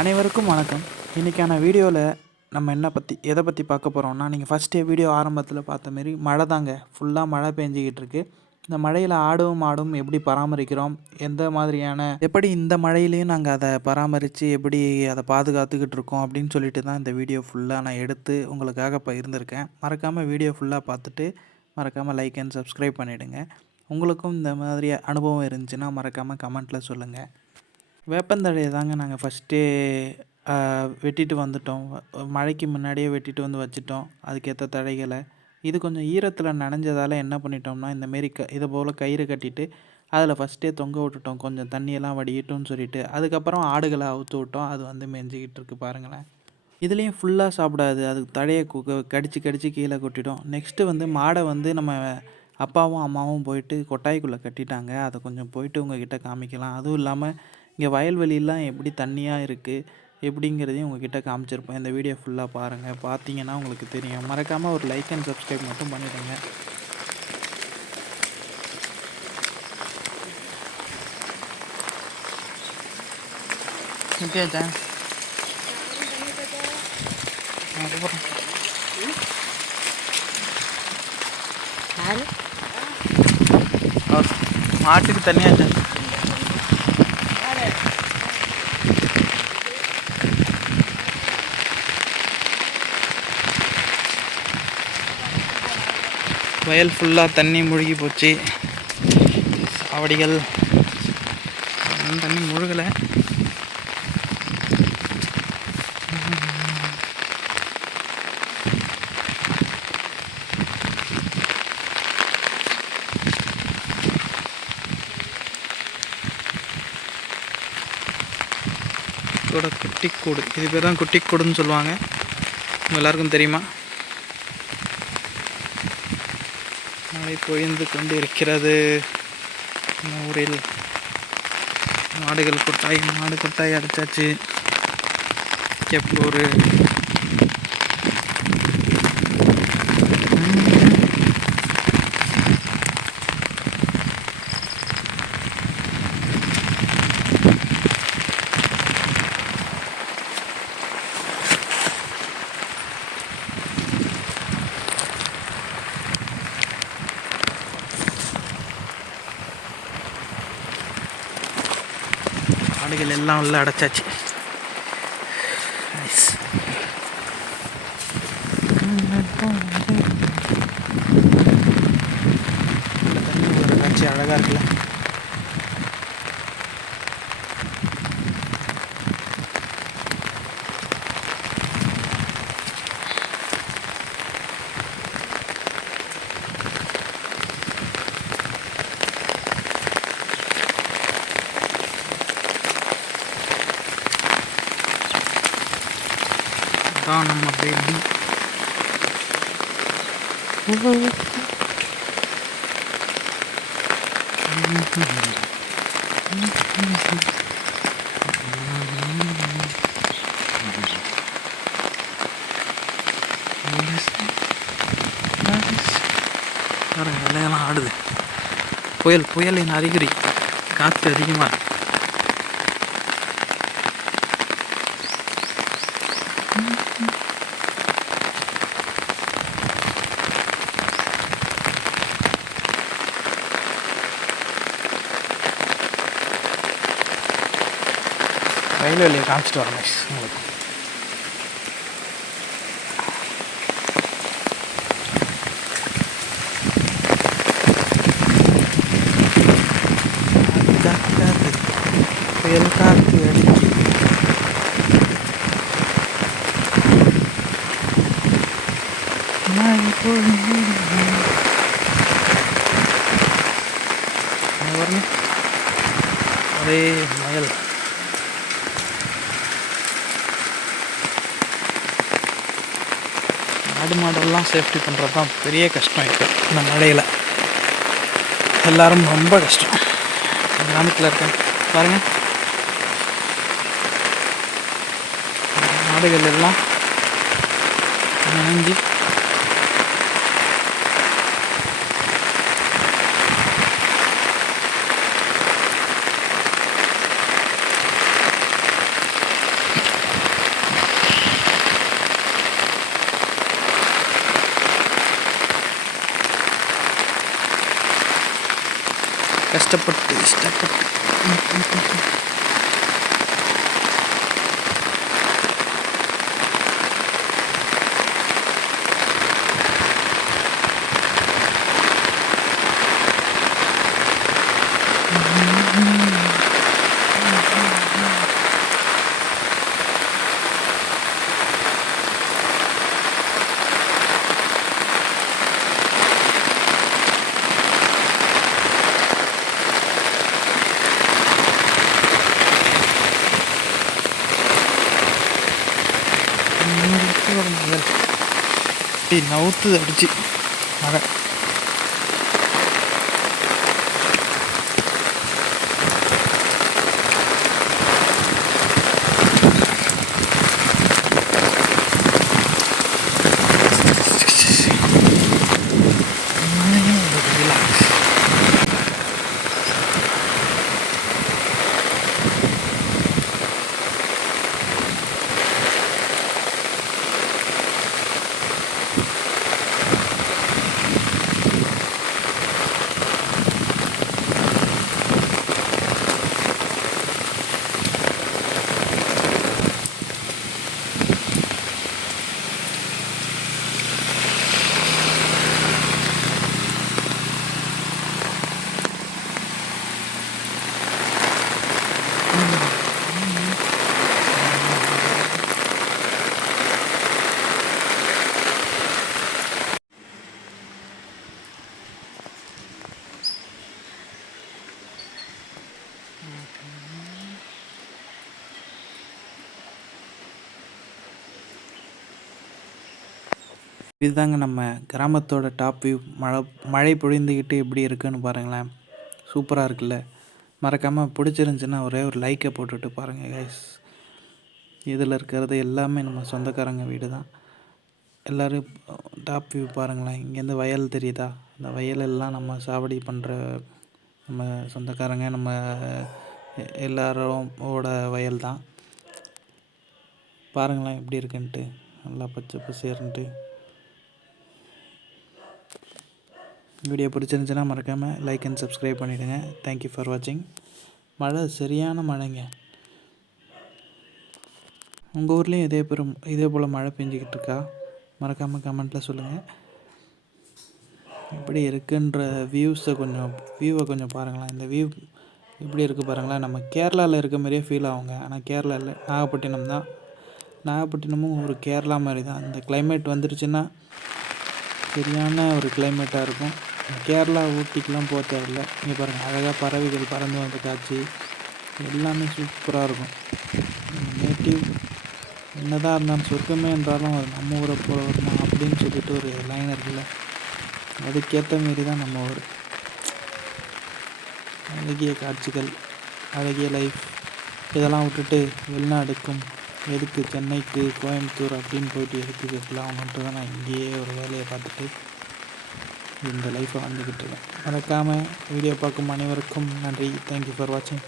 அனைவருக்கும் வணக்கம். இன்றைக்கான வீடியோவில் நம்ம என்ன பற்றி எதை பற்றி பார்க்க போகிறோம்னா நீங்கள் ஃபஸ்ட்டே வீடியோ ஆரம்பத்தில் பார்த்த மாரி மழை தாங்க. ஃபுல்லாக மழை பெஞ்சிக்கிட்டு இருக்கு. இந்த மழையில் ஆடும் மாடும் எப்படி பராமரிக்கிறோம்? எந்த மாதிரியான எப்படி இந்த மழையிலையும் நாங்கள் அதை பராமரித்து எப்படி அதை பாதுகாத்துக்கிட்டு இருக்கோம் அப்படின்னு சொல்லிட்டு தான் இந்த வீடியோ ஃபுல்லாக நான் எடுத்து உங்களுக்காக பகிர்ந்திருக்கேன். மறக்காமல் வீடியோ ஃபுல்லாக பார்த்துட்டு மறக்காமல் லைக் அண்ட் சப்ஸ்கிரைப் பண்ணிவிடுங்க உங்களுக்கும் இந்த மாதிரி அனுபவம் இருந்துச்சுன்னா மறக்காமல் கமெண்ட்டில் சொல்லுங்கள் வேப்பந்தழையை தாங்க நாங்கள் ஃபஸ்ட்டே வெட்டிட்டு வந்துட்டோம். மழைக்கு முன்னாடியே வெட்டிட்டு வந்து வச்சுட்டோம். அதுக்கேற்ற தழைகளை. இது கொஞ்சம் ஈரத்தில் நனைஞ்சதால் என்ன பண்ணிட்டோம்னா இந்த மாரி க இதை போல் கயிறு கட்டிட்டு அதில் ஃபஸ்ட்டே தொங்க விட்டுட்டோம். கொஞ்சம் தண்ணியெல்லாம் வடியட்டும்னு சொல்லிட்டு. அதுக்கப்புறம் ஆடுகளை அவுத்து விட்டோம். அது வந்து மெஞ்சிக்கிட்டு இருக்கு பாருங்களேன். இதுலேயும் ஃபுல்லாக சாப்பிடாது. அதுக்கு தழையை கு- கடிச்சு கடிச்சு கீழே கொட்டிடும். நெக்ஸ்ட்டு வந்து மாடை வந்து நம்ம அப்பாவும் அம்மாவும் போயிட்டு கொட்டாய்க்குள்ளே கட்டிட்டாங்க. அதை கொஞ்சம் போயிட்டு உங்ககிட்ட காமிக்கலாம். அதுவும் இல்லாமல் இங்கே வயல்வெளியெல்லாம் எப்படி தண்ணியாக இருக்குது எப்படிங்கிறதையும் உங்ககிட்ட காமிச்சிருப்பேன். இந்த வீடியோ ஃபுல்லாக பாருங்கள் பார்த்தீங்கன்னா உங்களுக்கு தெரியும். மறக்காமல் ஒரு லைக் அண்ட் சப்ஸ்கிரைப் மட்டும் அவர் மாட்டுக்கு தனியாச்சா வயல் ஃபுல்லாக தண்ணி மூழ்கி போச்சு. சாவடிகள். தண்ணி முழுகலை. இதோட குட்டிக்கூடு. இது பேர் தான் குட்டிக்கூடுன்னு சொல்லுவாங்க. எல்லாருக்கும் தெரியுமா? மழை பொழிந்து கொண்டு இருக்கிறது நம்ம ஊரில் மாடுகள் கொட்டாய் மாடு கொட்டாய் அடைச்சாச்சு. ஒரு மாடுகள் எல்லாம் உள்ள அடைச்சாச்சு Nice. உள்ள தண்ணி ஒரு காட்சி அழகா இருக்குல்ல அதான் நம்ம பேபி பாருங்க இலையெல்லாம் ஆடுது. புயல் புயலின் அறிகுறி காற்று அதிகமாக ട്രെയിലല്ലേ കാണിച്ചിട്ട് പറഞ്ഞു വേനൽക്കാലത്ത് വേണ്ടി പറഞ്ഞു അതേ മയൽ. ஆடு மாடெல்லாம் சேஃப்டி பண்ணுறது தான் பெரிய கஷ்டம் இப்போ இந்த மழையில். எல்லாரும் ரொம்ப கஷ்டம். கிராமத்தில் இருக்க பாருங்கள் மாடுகள் எல்லாம் நனைஞ்சு இஷ்டப்பட்டு இஷ்டப்பட்டு തട്ടി നൗത്ത് അടിച്ച്. മകൻ. இதுதாங்க நம்ம கிராமத்தோட டாப் வியூ மழை மழை பொழிந்துக்கிட்டு எப்படி இருக்குன்னு பாருங்களேன். சூப்பராக இருக்குல்ல. மறக்காமல் பிடிச்சிருந்துச்சின்னா ஒரே ஒரு லைக்கை போட்டுட்டு பாருங்கள் கைஸ் இதில் இருக்கிறது எல்லாமே நம்ம சொந்தக்காரங்க வீடு தான். எல்லோரும் டாப் வியூ பாருங்களேன். இங்கேருந்து வயல் தெரியுதா? அந்த வயலெல்லாம் நம்ம சாவடி பண்ணுற நம்ம சொந்தக்காரங்க நம்ம எல்லாரோட ஓட வயல் தான். பாருங்களேன் எப்படி இருக்குன்ட்டு. நல்லா பச்சை பசேர்ன்ட்டு. வீடியோ பிடிச்சிருந்துச்சுன்னா மறக்காமல் லைக் அண்ட் சப்ஸ்கிரைப் பண்ணிவிடுங்க தேங்க்யூ ஃபார் வாட்சிங் மழை சரியான மழைங்க. உங்கள் ஊர்லேயும் இதே பெரும் இதே போல் மழை பெஞ்சிக்கிட்டு இருக்கா? மறக்காமல் கமெண்ட்டில் சொல்லுங்கள் எப்படி இருக்குன்ற வியூஸை கொஞ்சம் வியூவை கொஞ்சம் பாருங்களேன். இந்த வியூ எப்படி இருக்குது பாருங்களேன். நம்ம கேரளாவில் இருக்க மாதிரியே ஃபீல் ஆகுங்க. ஆனால் கேரளா இல்லை. நாகப்பட்டினம் தான். நாகப்பட்டினமும் ஒரு கேரளா மாதிரி தான். இந்த கிளைமேட் வந்துருச்சுன்னா சரியான ஒரு கிளைமேட்டாக இருக்கும். கேரளா ஊட்டிக்கெலாம் போக தேவையில்ல. இங்கே பாருங்கள் அழகாக பறவைகள் பறந்து வந்த காட்சி. எல்லாமே சூப்பராக இருக்கும். நேட்டிவ் என்னதான் இருந்தாலும் சொர்க்கமே என்றாலும் அது நம்ம ஊரை போல வருமா அப்படின்னு சொல்லிட்டு ஒரு லைன் இருக்குல்ல. அதுக்கேற்ற மாரி தான் நம்ம ஊர். அழகிய காட்சிகள் அழகிய லைஃப் இதெல்லாம் விட்டுட்டு வெளிநாடுக்கும் எதுக்கு சென்னைக்கு கோயம்புத்தூர் அப்படின்னு போயிட்டு எதுக்கு இப்படிலாம் ஒன்றுட்டு தான் நான் இங்கேயே ஒரு வேலையை பார்த்துட்டு இந்த லைஃப்பை வந்துக்கிட்டு இருக்கேன். மறக்காமல் வீடியோ பார்க்கும் அனைவருக்கும் நன்றி. தேங்க்யூ ஃபார் வாட்சிங்